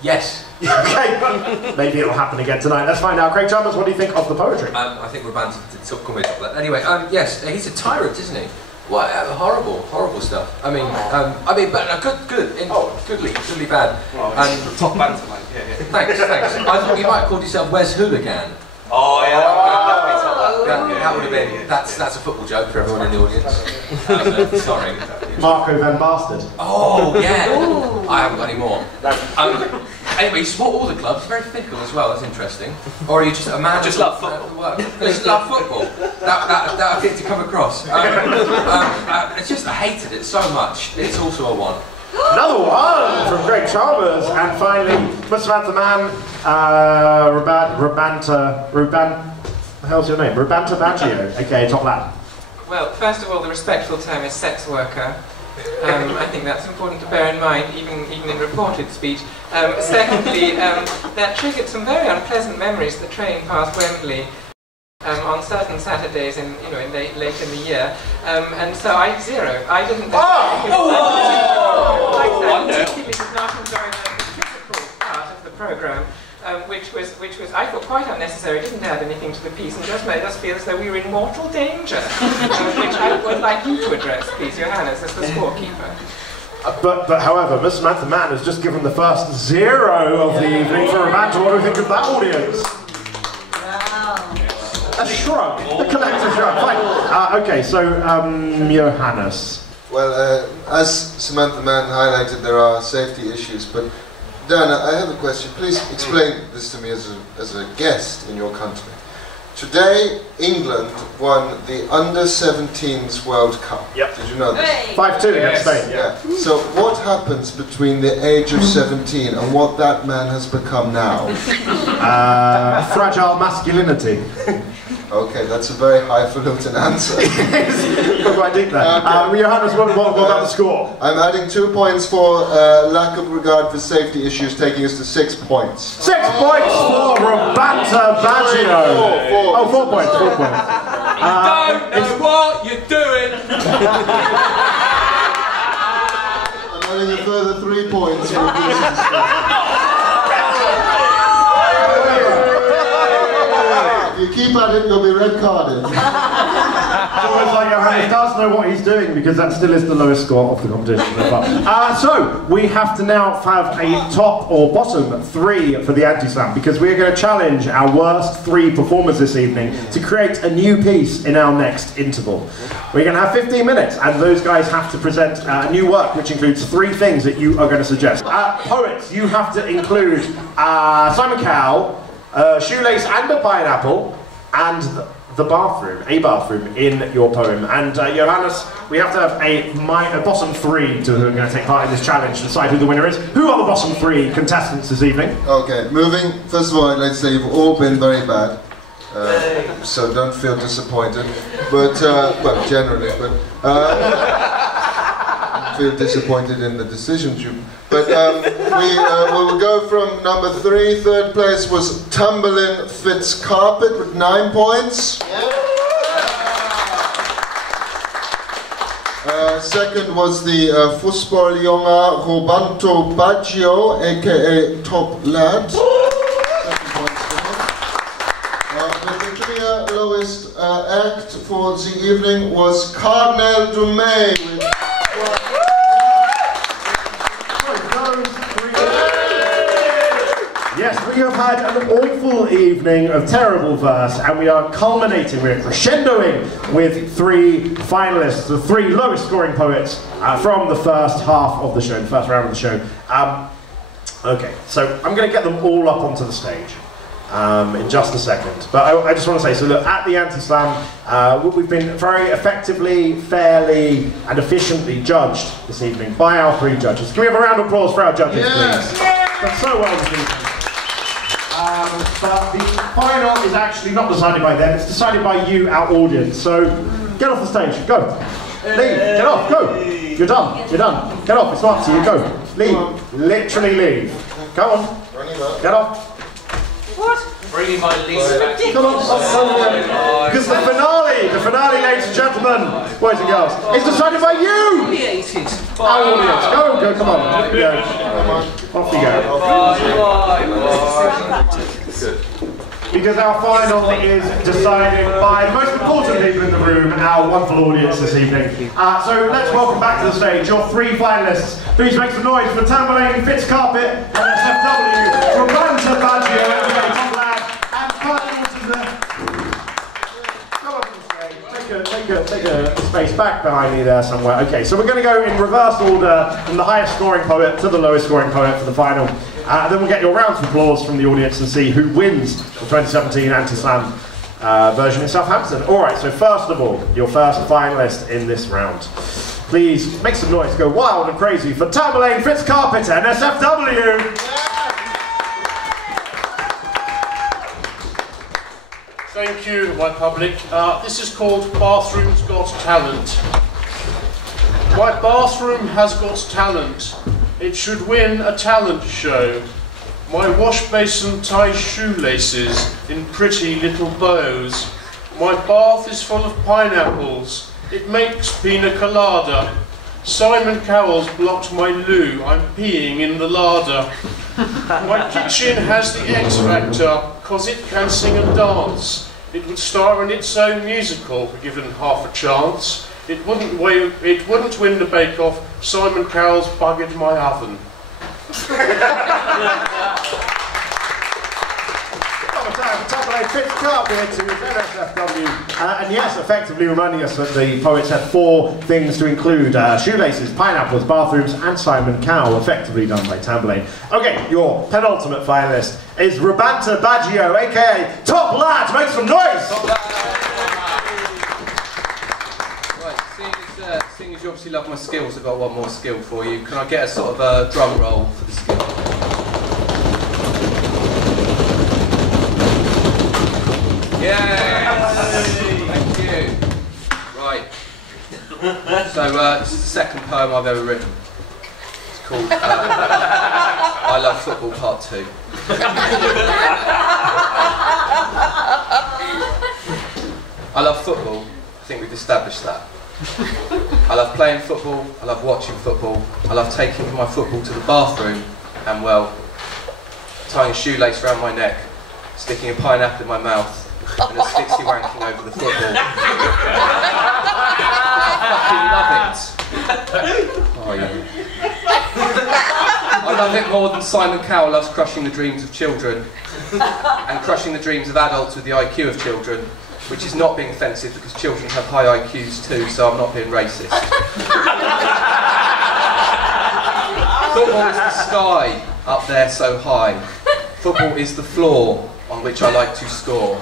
Yes. Okay, maybe it'll happen again tonight. Let's find out. Craig Chalmers, what do you think of the poetry? I think Rabanta did call me a top lad. Anyway, yes, he's a tyrant, isn't he? What horrible stuff. I mean, but goodly bad. And top banter, mate. Yeah. Thanks. I thought you might have called yourself Wes Hooligan. Oh yeah, that would have been. That's a football joke for everyone in the audience. Sorry. Marco Van Bastard. Oh yeah. I haven't got any more. Anyway, you support all the clubs. Very fickle as well. That's interesting. Or are you just a man? Just love football. Just love football. That I think to come across. It's just I hated it so much. It's also a one. Another one from Craig Chalmers, and finally, Samantha Mann, how's your name? Rabanta Maggio. Okay, top lad. Well, first of all, the respectful term is sex worker. I think that's important to bear in mind, even in reported speech. Secondly, that triggered some very unpleasant memories. The train past Wembley on certain Saturdays late in the year, and so I didn't. Particularly did not enjoy the physical part of the programme. Which was I thought quite unnecessary, didn't add anything to the piece, and just made us feel as though we were in mortal danger, which I would like you to address, please, Johannes, as the scorekeeper. But however, Miss Samantha Mann has just given the first 0 of the evening for Rabanta. What do we think of that audience? Wow. A shrug, a collective shrug. Fine. Okay, so Johannes. Well, as Samantha Mann highlighted, there are safety issues, but Dana, I have a question. Please explain this to me as a guest in your country. Today, England won the Under-17s World Cup. Yep. Did you know this? 5-2 against Spain. Yeah. So what happens between the age of 17 and what that man has become now? Fragile masculinity. Okay, that's a very highfalutin answer. Quite deep there. Johannes, what about the score? I'm adding 2 points for lack of regard for safety issues, taking us to 6 points. 6 points for Rabanta Maggio. 4 points. 4 points. Don't know what you're doing. I'm adding a further 3 points for If you keep at it, you'll be red carded. It's almost like Johannes does know what he's doing, because that still is the lowest score of the competition so far. So we have to now have a top or bottom 3 for the anti-slam, because we're going to challenge our worst 3 performers this evening to create a new piece in our next interval. We're going to have 15 minutes, and those guys have to present a new work, which includes 3 things that you are going to suggest. Poets, you have to include Simon Cowell, shoelace and a pineapple, and a bathroom in your poem. And Johannes, we have to have a bottom 3 who are going to take part in this challenge to decide who the winner is. Who are the bottom 3 contestants this evening? Okay, moving. First of all, I'd like to say you've all been very bad. So don't feel disappointed. But, well, generally, but feel disappointed in the decisions you... But we will go from number 3. Third place was Tamburlaine Fitzcarpet with 9 points. Second was the Fußballjunger Roberto Baggio, aka Top Lad. 7 points for him. The clear lowest act for the evening was Cardinal Dumay with Yes, we have had an awful evening of terrible verse, and we are culminating, we're crescendoing with 3 finalists, the 3 lowest scoring poets from the first half of the show, the first round of the show. Okay, so I'm going to get them all up onto the stage in just a second. But I just want to say, so look, at the anti-slam, we've been very effectively, fairly, and efficiently judged this evening by our 3 judges. Can we have a round of applause for our judges, please? That's so well done. But the final is actually not decided by them, it's decided by you, our audience. So, get off the stage, go. Leave, get off, go. You're done, you're done. Get off, it's not up to you, go. Leave, literally leave. Go on, get off. What? Bringing my lease back. Come on, because the finale, ladies and gentlemen, boys and girls, is decided by you! Our audience, go, come on. Off you go. Because our final is decided by the most important people in the room, our wonderful audience this evening. So let's welcome back to the stage your 3 finalists. Please make some noise for Tamburlaine Fitzcarpet and SFW, Roberto Baggio, Top Lad, and Cardinal Dumay. Come on to the stage. Take a space back behind me there somewhere. Okay, so we're going to go in reverse order from the highest scoring poet to the lowest scoring poet for the final. Then we'll get your rounds of applause from the audience and see who wins the 2017 Anti-Slam version in Southampton. Alright, so first of all, your first finalist in this round. Please make some noise, go wild and crazy for Tamburlaine Fitzcarpet and SFW! Thank you, my public. This is called Bathroom's Got Talent. My bathroom has got talent. It should win a talent show. My wash basin ties shoelaces in pretty little bows. My bath is full of pineapples. It makes pina colada. Simon Cowell's blocked my loo. I'm peeing in the larder. My kitchen has the X Factor, 'cause it can sing and dance. It would star in its own musical, given half a chance. It wouldn't win the bake-off. Simon Cowell's buggered my oven. Tamburlaine Fitzcarpet to SFW. And yes, effectively reminding us that the poets had 4 things to include: shoelaces, pineapples, bathrooms, and Simon Cowell, effectively done by Tamburlaine. Okay, your penultimate finalist is Roberto Baggio, aka Top Lad. Make some noise! Seeing as you obviously love my skills, I've got one more skill for you. Can I get a sort of a drum roll for the skill? Yes! Thank you. Right. So this is the second poem I've ever written. It's called I Love Football Part 2. I love football. I think we've established that. I love playing football, I love watching football, I love taking my football to the bathroom and, well, tying a shoelace around my neck, sticking a pineapple in my mouth and asphyxie wanking over the football. I fucking love it. Oh, yeah. I love it more than Simon Cowell loves crushing the dreams of children and crushing the dreams of adults with the IQ of children. Which is not being offensive because children have high IQs too, so I'm not being racist. Football is the sky up there so high. Football is the floor on which I like to score.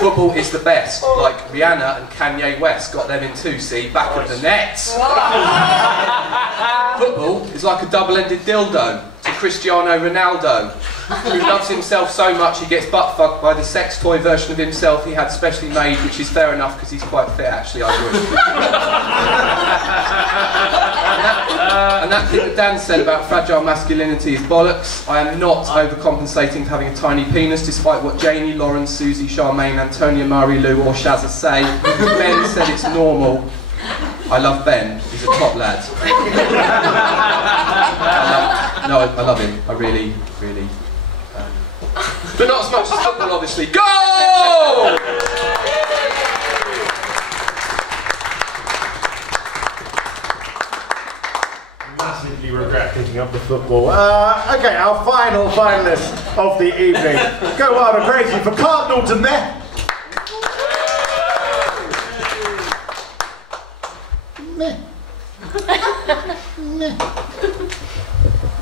Football is the best, like Rihanna and Kanye West got them in 2, see, back of the net. Football is like a double-ended dildo to Cristiano Ronaldo. who loves himself so much he gets butt fucked by the sex toy version of himself he had specially made, which is fair enough because he's quite fit actually, I would. And that thing that Dan said about fragile masculinity is bollocks. I am not overcompensating for having a tiny penis, despite what Janie, Lauren, Susie, Charmaine, Antonia, Marie Lou or Shazza say. Ben said it's normal. I love Ben, he's a top lad. I love him, I really. But not as much as football, obviously. Go! Massively regret picking up the football. Okay, our final finalist of the evening. Go wild and crazy for Cardinal de Met.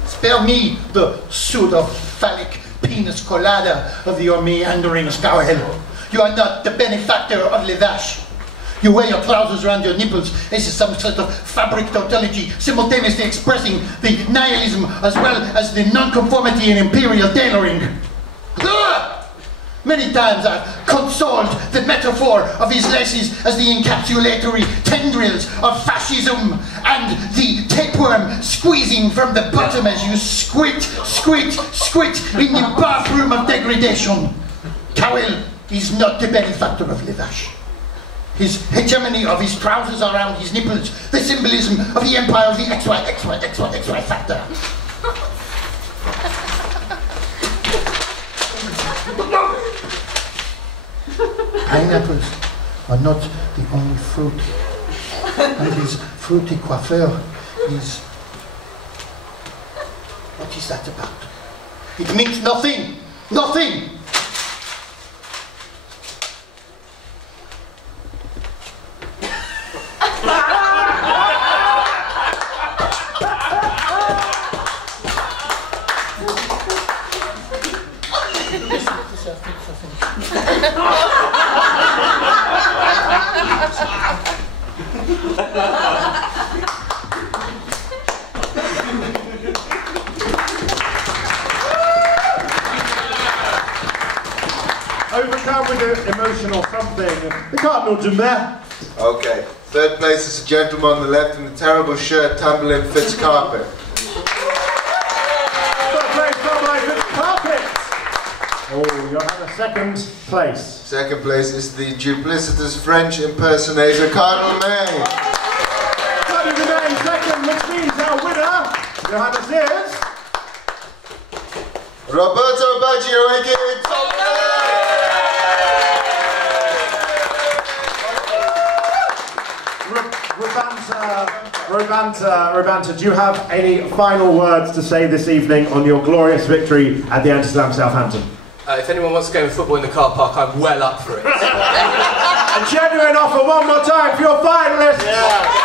Spare me the pseudo-phallic penis colada of your meandering scowl. You are not the benefactor of Le Vache. You wear your trousers around your nipples as some sort of fabric tautology, simultaneously expressing the nihilism as well as the non-conformity in imperial tailoring. Many times I've consoled the metaphor of his laces as the encapsulatory tendrils of fascism and the tapeworm squeezing from the bottom as you squit in the bathroom of degradation. Cowell is not the benefactor of Le Vache. His hegemony of his trousers around his nipples, the symbolism of the empire of the XY factor. Pineapples are not the only fruit, and his fruity coiffure is... What is that about? It means nothing! Nothing! Overcome with an emotional something, the Cardinal de Met. Okay, third place is a gentleman on the left in a terrible shirt, Tamberlin Fitz Carpet. Third place, Tamberlin Fitz Carpet. Oh, you have a second place. Second place is the duplicitous French impersonator, Cardinal May. Cardinal de Met second, which means our winner, Johannes, is... Roberto Baggio, a.k.a. Tom Robanta, do you have any final words to say this evening on your glorious victory at the anit-slam Southampton? If anyone wants to go and football in the car park, I'm well up for it. A genuine offer one more time for your finalists! Yeah.